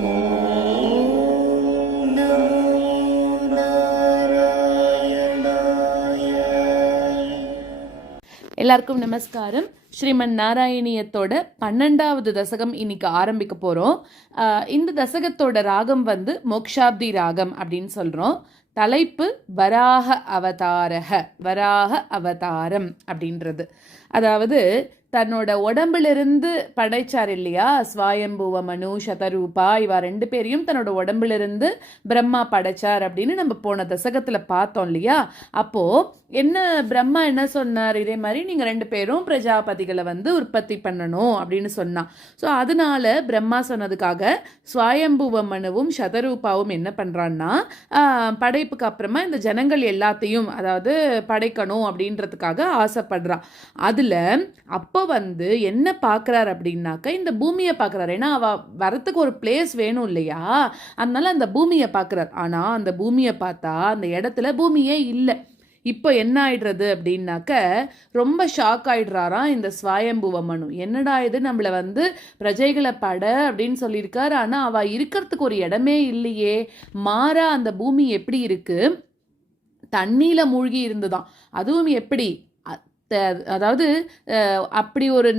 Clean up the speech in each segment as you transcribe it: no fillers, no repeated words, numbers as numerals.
ஓம் நமோ நாராயணாய. எல்லாருக்கும் நமஸ்காரம். ஸ்ரீமன் நாராயணியத்தோட 12வது தசகம் இன்னைக்கு ஆரம்பிக்க போகிறோம். இந்த தசகத்தோட ராகம் வந்து மோக்ஷாப்தி ராகம் அப்படின்னு சொல்கிறோம். தலைப்பு வராக அவதாரக, வராக அவதாரம் அப்படின்றது. அதாவது தன்னோட உடம்பிலிருந்து படைச்சார் இல்லையா, ஸ்வாயம்புவ மனு சதரூபா, இவா 2 பேரையும் தன்னோட உடம்பிலிருந்து பிரம்மா படைச்சார் அப்படின்னு நம்ம போன தசகத்தில் பார்த்தோம் இல்லையா. அப்போ என்ன பிரம்மா என்ன சொன்னார், இதே மாதிரி நீங்கள் 2 பேரும் பிரஜாபதிகளை வந்து உற்பத்தி பண்ணணும் அப்படின்னு சொன்னான். ஸோ அதனால பிரம்மா சொன்னதுக்காக ஸ்வாயம்புவ மனுவும் சதரூபாவும் என்ன பண்ணுறான்னா, படைப்புக்கு அப்புறமா இந்த ஜனங்கள் எல்லாத்தையும் அதாவது படைக்கணும் அப்படின்றதுக்காக ஆசைப்படுறான். அதில் அப்போ வந்து என்ன பார்க்குறாரு அப்படின்னாக்க, இந்த பூமியை பார்க்குறாரு. ஏன்னா வரத்துக்கு ஒரு பிளேஸ் வேணும் இல்லையா, அதனால அந்த பூமியை பார்க்குறாரு. ஆனால் அந்த பூமியை பார்த்தா அந்த இடத்துல பூமியே இல்லை. இப்போ என்ன ஆயிடுறது அப்படின்னாக்க, ரொம்ப ஷாக் ஆயிடுறாராம் இந்த ஸ்வாயம்புவ மனு. என்னடா இது, நம்மளை வந்து பிரஜைகளை பட அப்படின்னு சொல்லியிருக்காரு, ஆனால் அவள் இருக்கிறதுக்கு ஒரு இடமே இல்லையே. மாறா அந்த பூமி எப்படி இருக்கு, தண்ணியில் மூழ்கி இருந்துதான். அதுவும் எப்படி, அதாவது அப்படி ஒரு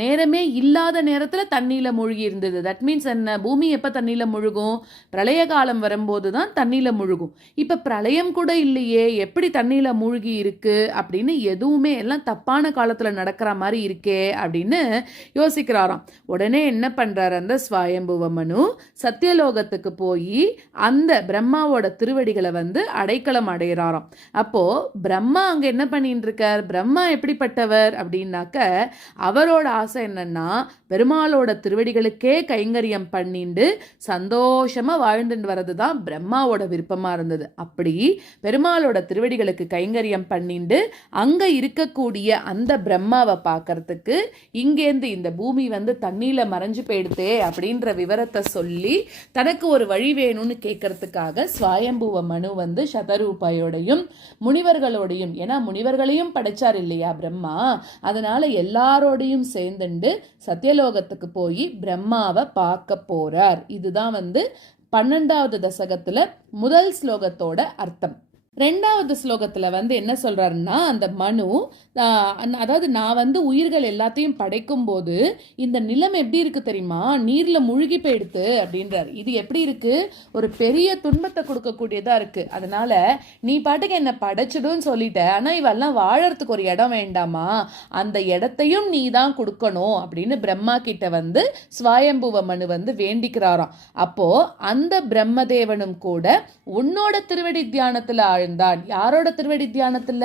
நேரமே இல்லாத நேரத்தில் தண்ணியில் மூழ்கி இருந்தது. தட் மீன்ஸ் என்ன, பூமி எப்போ தண்ணியில் முழுகும், பிரளய காலம் வரும்போது தான் தண்ணியில் முழுகும். இப்போ பிரளயம் கூட இல்லையே, எப்படி தண்ணியில் மூழ்கி இருக்கு அப்படின்னு, எதுவுமே எல்லாம் தப்பான காலத்தில் நடக்கிற மாதிரி இருக்கே அப்படின்னு யோசிக்கிறாராம். உடனே என்ன பண்ணுறாரு அந்த ஸ்வாயம்புவ மனு, சத்தியலோகத்துக்கு போய் அந்த பிரம்மாவோட திருவடிகளை வந்து அடைக்கலம் அடைகிறாராம். அப்போது பிரம்மா அங்கே என்ன பண்ணிட்டு இருக்கார், பிரம்மா எப்படிப்பட்டவர் அப்படின்னாக்க, அவரோட ஆசை என்னன்னா பெருமாளோட திருவடிகளுக்கே கைங்கரியம் பண்ணிண்டு சந்தோஷமா வாழ்ந்துட்டு வர்றது தான் பிரம்மாவோட விருப்பமா இருந்தது. அப்படி பெருமாளோட திருவடிகளுக்கு கைங்கரியம் பண்ணிண்டு அங்க இருக்கக்கூடிய அந்த பிரம்மாவை பார்க்கறதுக்கு இங்கேருந்து இந்த பூமி வந்து தண்ணியில மறைஞ்சு போயிடுதே அப்படின்ற விவரத்தை சொல்லி தனக்கு ஒரு வழி வேணும்னு கேட்கறதுக்காக ஸ்வாயம்புவ மனு வந்து சதரூபாயோடையும் முனிவர்களோடையும், ஏன்னா முனிவர்களையும் படைச்சார் இல்லையா பிரம்மா, அதனால எல்லாரோடையும் சேர்ந்துண்டு சத்தியலோகத்துக்கு போய் பிரம்மாவை பார்க்க போறார். இதுதான் வந்து 12வது தசகத்துல முதல் ஸ்லோகத்தோட அர்த்தம். 2வது ஸ்லோகத்தில் வந்து என்ன சொல்கிறாருன்னா, அந்த மனு அதாவது நான் வந்து உயிர்கள் எல்லாத்தையும் படைக்கும் போது இந்த நிலம் எப்படி இருக்கு தெரியுமா, நீரில் மூழ்கி போயிடுத்து அப்படின்றார். இது எப்படி இருக்கு, ஒரு பெரிய துன்பத்தை கொடுக்கக்கூடியதாக இருக்கு. அதனால நீ பாட்டுக்கு என்னை படைச்சிடுன்னு சொல்லிட்ட, ஆனால் இவெல்லாம் வாழறதுக்கு ஒரு இடம் வேண்டாமா, அந்த இடத்தையும் நீ தான் கொடுக்கணும் அப்படின்னு பிரம்மா கிட்ட வந்து ஸ்வாயம்புவ மனு வந்து வேண்டிக்கிறாராம். அப்போ அந்த பிரம்மதேவனும் கூட உன்னோட திருவடி தியானத்தில் ஆழ்ந்தான். யாரோட திருவடி தியானத்துல,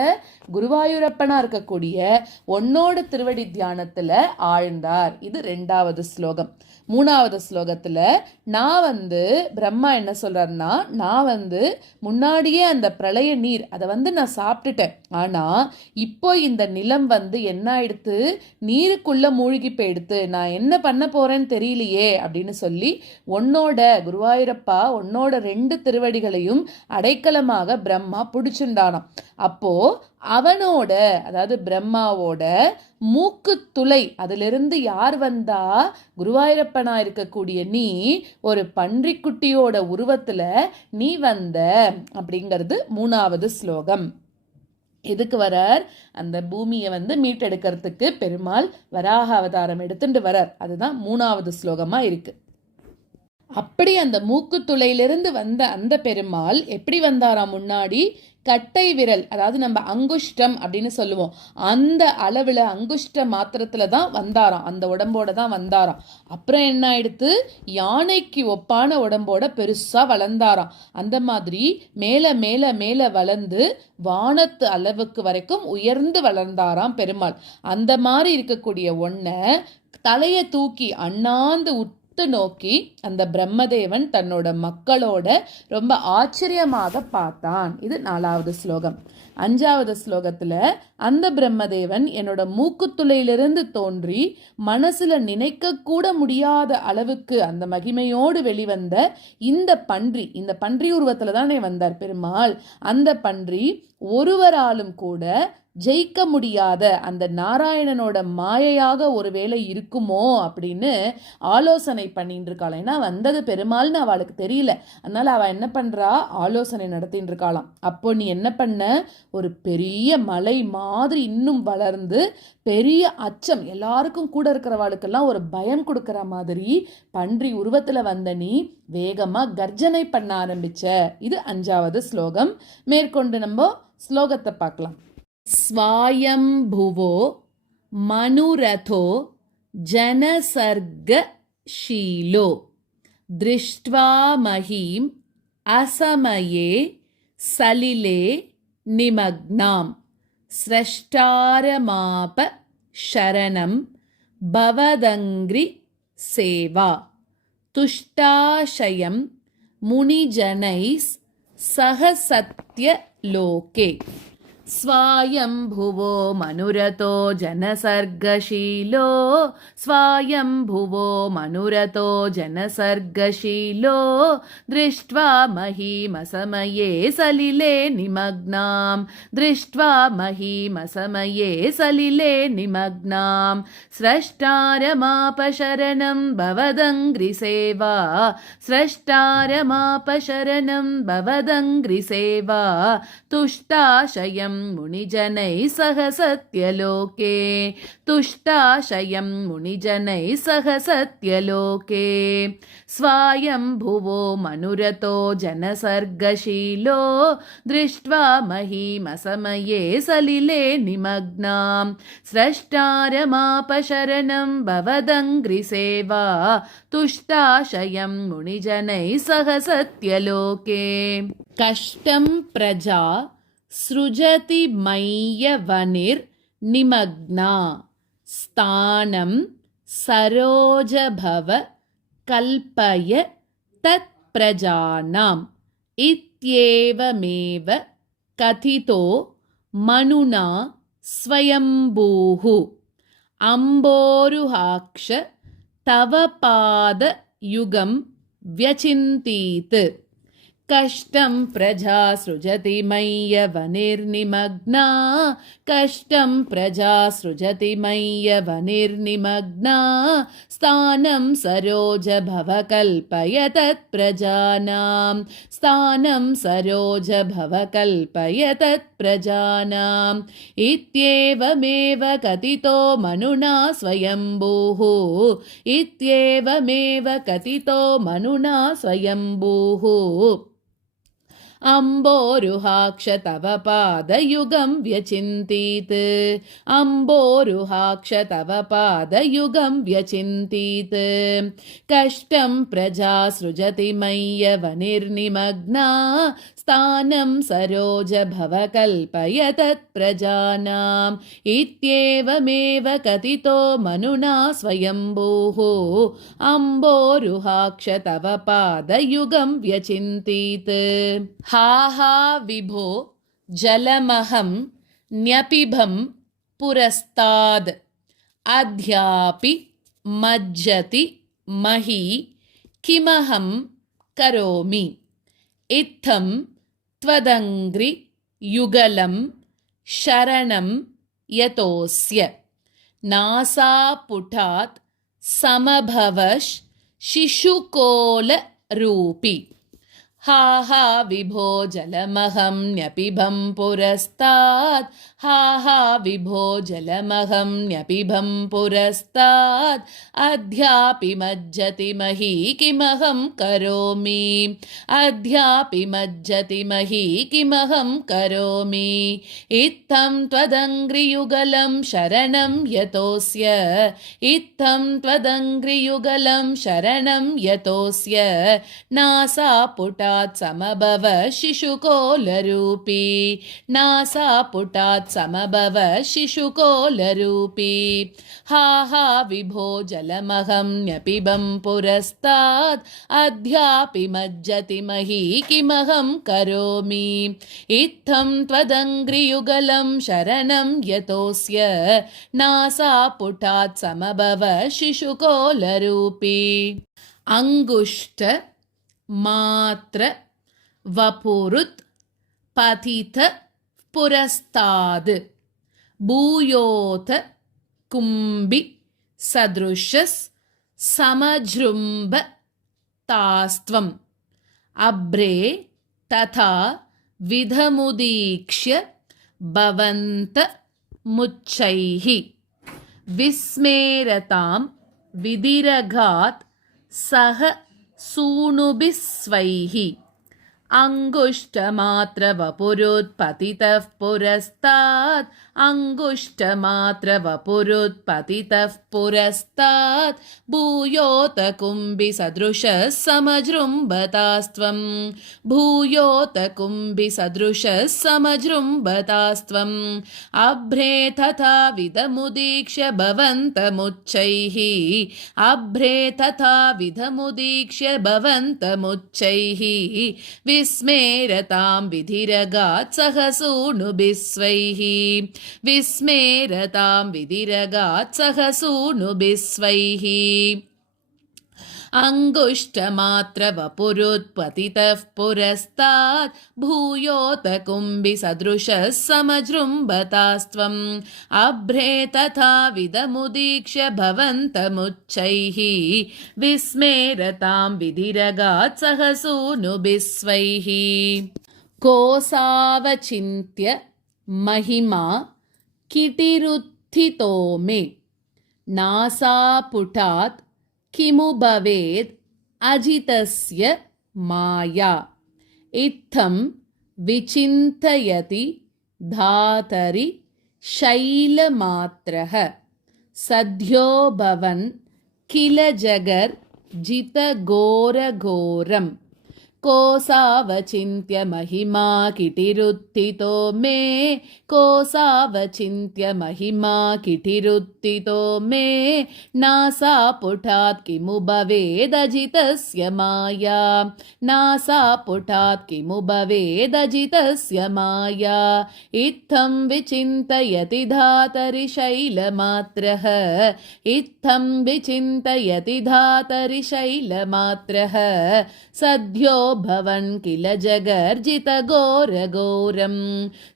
குருவாயூரப்பனா இருக்கக்கூடிய உன்னோட திருவடி தியானத்துல ஆழ்ந்தார். இது 2வது ஸ்லோகம். 3வது ஸ்லோகத்துல நான் வந்து பிரம்மா என்ன சொல்றாருன்னா, நான் வந்து முன்னாடியே அந்த பிரளய நீர் அதை வந்து நான் சாப்பிட்டுட்டேன், ஆனா இப்போ இந்த நிலம் வந்து என்ன ஆயிடுத்து, நீருக்குள்ள மூழ்கி போயிடுத்து, நான் என்ன பண்ண போறேன்னு தெரியலையே அப்படின்னு சொல்லி உன்னோட குருவாயூரப்பா உன்னோட 2 திருவடிகளையும் அடைக்கலமாக பிரம்மா பிடிச்சுண்டானாம். அப்போ அவனோட அதாவது பிரம்மாவோட மூக்கு துளை அதிலிருந்து யார் வந்தா, குருவாயூரப்பனா இருக்கக்கூடிய நீ ஒரு பன்றிக்குட்டியோட உருவத்துல நீ வந்த அப்படிங்கிறது 3வது ஸ்லோகம். எதுக்கு வரார், அந்த பூமியை வந்து மீட்டெடுக்கிறதுக்கு பெருமாள் வராக அவதாரம் எடுத்துட்டு வரார். அதுதான் 3வது ஸ்லோகமா இருக்கு. அப்படி அந்த மூக்கு துளையிலிருந்து வந்த அந்த பெருமாள் எப்படி வந்தாராம், முன்னாடி கட்டை விரல், அதாவது நம்ம அங்குஷ்டம் அப்படின்னு சொல்லுவோம், அந்த அளவில் அங்குஷ்ட மாத்திரத்துல தான் வந்தாராம், அந்த உடம்போட தான் வந்தாராம். அப்புறம் என்ன ஆயிடுத்து, யானைக்கு ஒப்பான உடம்போட பெருசா வளர்ந்தாராம். அந்த மாதிரி மேல மேல மேல வளர்ந்து வானத்து அளவுக்கு வரைக்கும் உயர்ந்து வளர்ந்தாராம் பெருமாள். அந்த மாதிரி இருக்கக்கூடிய ஒன்ன தலையை தூக்கி அண்ணாந்து நோக்கி அந்த பிரம்மதேவன் தன்னோட மக்களோட ரொம்ப ஆச்சரியமாக பார்த்தான். இது 4வது ஸ்லோகம். 5வது ஸ்லோகத்துல அந்த பிரம்மதேவன் என்னோட மூக்குத்துளையிலிருந்து தோன்றி மனசுல நினைக்க கூட முடியாத அளவுக்கு அந்த மகிமையோடு வெளிவந்த இந்த பன்றி உருவத்துல தானே வந்தார் பெருமாள். அந்த பன்றி ஒருவராலும் கூட ஜெயிக்க முடியாத அந்த நாராயணனோட மாயையாக ஒருவேளை இருக்குமோ அப்படின்னு ஆலோசனை பண்ணிட்டு இருக்காள். ஏன்னா வந்தது பெருமாள்னு அவளுக்கு தெரியல. அதனால அவள் என்ன பண்றா, ஆலோசனை நடத்தின்னு இருக்காளாம். அப்போ நீ என்ன பண்ண, ஒரு பெரிய மலை மாதிரி இன்னும் வளர்ந்து பெரிய அச்சம் எல்லாருக்கும் கூட இருக்கிறவாளுக்கெல்லாம் ஒரு பயம் கொடுக்கற மாதிரி பன்றி உருவத்துல வந்த நீ வேகமா கர்ஜனை பண்ண ஆரம்பிச்ச. இது 5வது ஸ்லோகம். மேற்கொண்டு நம்ம ஸ்லோகத்தை பார்க்கலாம். ஸ்வாயம்புவோ மனுரதோ ஜனசர்கஷீலோ திருஷ்ட்வா மஹீம் அசமயே சலிலே நிமக்னாம் ஸ்ரஷ்டாரமாப சரணம் பவதங்கிரி சேவா துஷ்டாஷயம் முனிஜனைஸ் சஹசத்ய லோகே. स्वायम्भुवो मनुरतो जनसर्गशीलो स्वायम्भुवो मनुरतो जनसर्गशीलो दृष्ट्वा महीमसमये सलिले निमग्नां दृष्ट्वा महीमसमये सलिले निमग्नां स्रष्टारमापशरणं भवदङ्घ्रिसेवा स्रष्टारमापशरणं भवदङ्घ्रिसेवा तुष्टाशयं मुनिजनैः सह सत्यलोके तुष्टाशयं मुनिजनैः सह सत्यलोके. स्वायम्भुवो मनुरतो जनसर्गशीलो दृष्ट्वा महीमसमये सलिले निमग्नां स्रष्टारमापशरणं भवदङ्घ्रिसेवा तुष्टाशयं मुनिजनैः सह सत्यलोके. कष्टं प्रजा सृजति मय्यवनिर्निमग्ना स्थानं सरोजभव कल्पय तत्प्रजानाम् इत्येवमेव कथितो मनुना स्वयंभूः अम्बोरुहाक्ष तव पादयुगं व्यचिन्तीत्. कष्टं प्रजा सृजति मय्यवनिर्निमग्ना कष्टं प्रजा सृजति मय्यवनिर्निमग्ना स्थानं सरोजभव कल्पय तत्प्रजानां स्थानं सरोजभव कल्पय तत्प्रजानाम् इत्येवमेव कथितो मनुना स्वयंभूः इत्येवमेव कथितो मनुना स्वयंभूः अम्बोरुहाक्ष तव पादयुगं व्यचिन्तीत् अम्बोरुहाक्ष तव पादयुगं व्यचिन्तीत्. कष्टं प्रजा सृजति मय्यवनिर्निमग्ना स्थानं सरोजभव कल्पय तत्प्रजानाम् इत्येवमेव कथितो मनुना स्वयंभूः अम्बोरुहाक्ष तव पादयुगं व्यचिन्तीत्. हा हा विभो जलमहं न्यपिभं पुरस्ताद् अद्यापि मज्जति मही किमहं करोमि इत्थं त्वदङ्घ्रि युगलं शरणं यतोऽस्य नासापुटात् समभवश् शिशुकोलरूपी. हा हा विभो जलमहं न्यपिभं पुरस्तात् हा हा विभो जलमहं न्यपिभं पुरस्तात् अद्यापि मज्जति मही किमहं करोमि अद्यापि मज्जति मही किमहं करोमि इत्थं त्वदङ्घ्रियुगलं शरणं यतोऽस्य इत्थं त्वदङ्घ्रियुगलं शरणं यतोऽस्य नासापुटात् समभव शिशुकोलरूपी नासापुटात् समभव शिशुकोलरूपी. हा हा विभो जलमहं न्यपिभं पुरस्तात् अद्यापि मज्जति मही किमहं करोमि इत्थं त्वदङ्घ्रियुगलं शरणं यतोऽस्य नासापुटात् समभव शिशुकोलरूपी. अंगुष्ठ मात्र वपुरुत् पतित पुरस्ताद् भूयोथ कुम्भि सदृशस् समजृम्भ तास्त्वम् अभ्रे तथा विधमुदीक्ष्य भवन्त मुच्चैः विस्मेरतां विधिरघात् सह सूनुभिः स्वैः अङ्गुष्ठमात्रवपुरुत्पतितः पुरस्तात् अङ्गुष्ठमात्रवपुरुत्पतितः पुरस्तात् भूयोत कुम्भि सदृशः समजृम्भतास्त्वं भूयोत कुम्भि सदृशः समजृम्भतास्त्वम् अभ्रे तथा विधमुदीक्ष्य भवन्तमुच्चैः अभ्रे तथा विधमुदीक्ष्य भवन्तमुच्चैः विस्मेरतां विधिरगात् सह सूनुभिः स्वैः विस्मेरतां विधिरगात् सह सूनुभिः स्वैः अङ्गुष्ठमात्रवपुरुत्पतितः पुरस्तात् भूयोत कुम्भि सदृशः समजृम्भतास्त्वम् अभ्रे तथा विधमुदीक्ष्य भवन्तमुच्चैः विस्मेरतां विधिरगात् सह सूनुभिः स्वैः कोसावचिन्त्य महिमा किटिरुत्थितो मे नासापुटात् किमु भवेद् अजितस्य माया इत्थं विचिन्तयति धातरि शैलमात्रः सद्यो भवन् किल जगर्जितघोरघोरम् कोसावचिन्त्य महिमा किटिरुत्थितो मे कोसावचिन्त्य महिमा किटिरुत्थितो मे नासापुटात् किमु भवेदजितस्य माया नासापुटात् किमु भवेदजितस्य माया इत्थं विचिन्तयति धातरि शैलमात्रः इत्थं विचिन्तयति धातरि शैलमात्रः सद्यो भवन् किल जगर्जितघोरघोरम्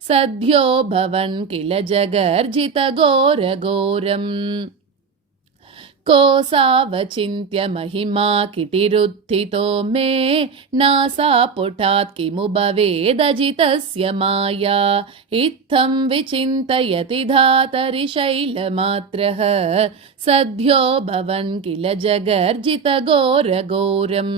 सद्यो भवन् किल जगर्जितघोरघोरम् कोसावचिन्त्य महिमा किटिरुत्थितो मे नासापुटात् किमु भवेदजितस्य माया इत्थं विचिन्तयति धातरि शैलमात्रः सद्यो भवन् किल जगर्जितघोरघोरम्